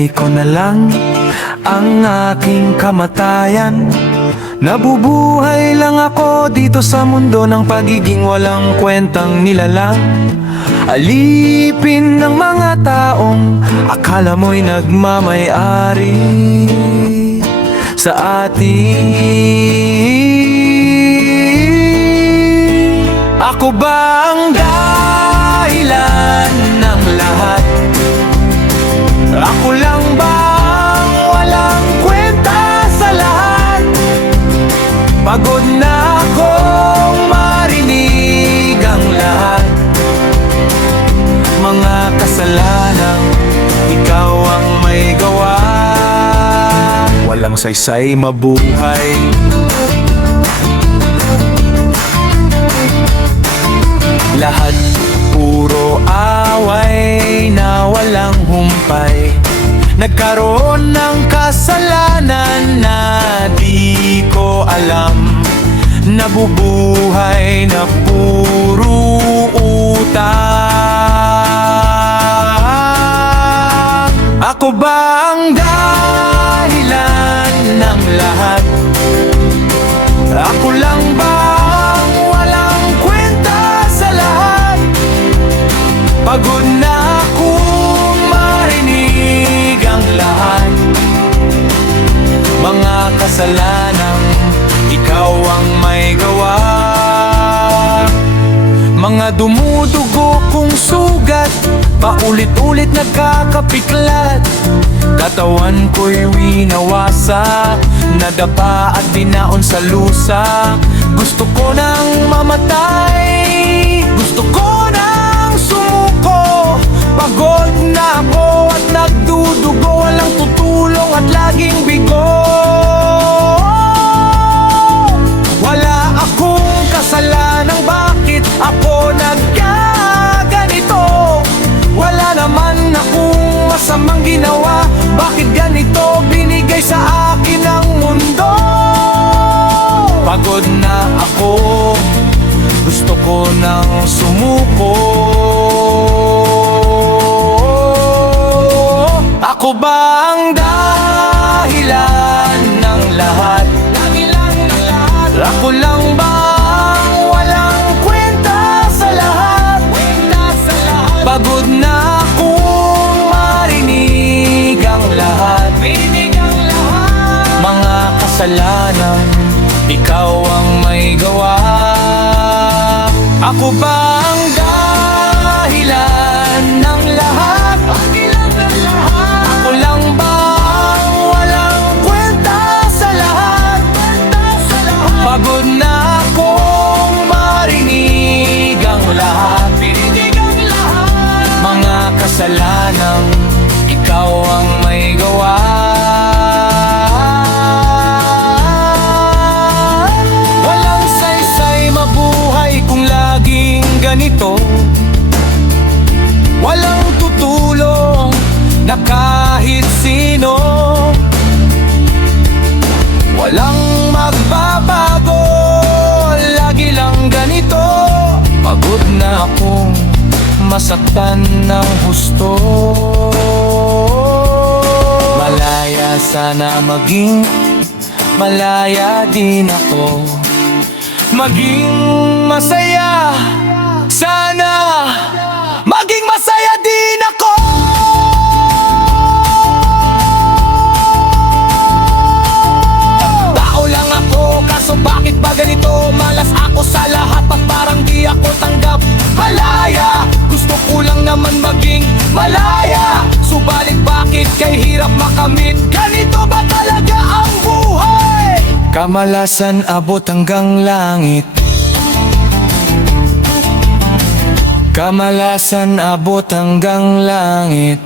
Ibibigay ko na lang ang aking kamatayan. Nabubuhay lang ako dito sa mundo ng pagiging walang kwentang nilalang. Alipin ng mga taong akala mo'y nagmamay-ari sa atin. Ako ba ang dahilan ng lahat? Ako lang ba ang walang kwenta sa lahat? Pagod na akong marinig ang lahat. Mga kasalanang ikaw ang may gawa. Walang saysay mabuhay. Lahat puro away na walang humpay. Nagkaroon ng kasalanan na di ko alam. Nabubuhay na puro utang. Ako ba ang dahilan ng lahat? Ako lang ba ang walang kwenta sa lahat? Pagod na akong marinig ang lahat. Mga kasalanang ikaw ang may gawa. Mga dumudugo kong sugat, paulit-ulit nagkakapiklat. Katawan ko'y winawasa, nadapa at dinaon sa lusa. Gusto ko nang mamatay, gusto ko nang sumuko. Pagod na ako at nagdudugo, walang tutulong at laging bigo. Wala akong kasalanang bakit ako nagkaganito. Wala naman akong masamang ginawa, bakit ganito binigay sa akin ng mundo? Pagod na ako, gusto ko nang sumuko. Ako ba ang dahilan ng lahat? Ako lang ba ang walang kwenta sa lahat? Pagod na akong marinig ang lahat. Mga kasalanan, ikaw ang may gawa. Ako ba ang dahilan ng lahat? Ako lang ba ang walang kwenta sa lahat? Pagod na akong marinig ang lahat. Mga kasalanang ikaw ang may gawa. Walang saysay mabuhay kung laging ganito. Walang tutulong na kahit sino. Walang magbabago, lagi lang ganito. Pagod na akong masaktan ng husto. Malaya sana maging malaya din ako. Maging masaya sana, maging masaya din ako. Tao lang ako, kaso bakit ba ganito? Malas ako sa lahat at parang di ako tanggap. Malaya, gusto ko lang naman maging malaya. Subalit bakit kay hirap makamit? Ganito ba talaga ang buhay? Kamalasan abot hanggang langit. Kamalasan abot hanggang langit.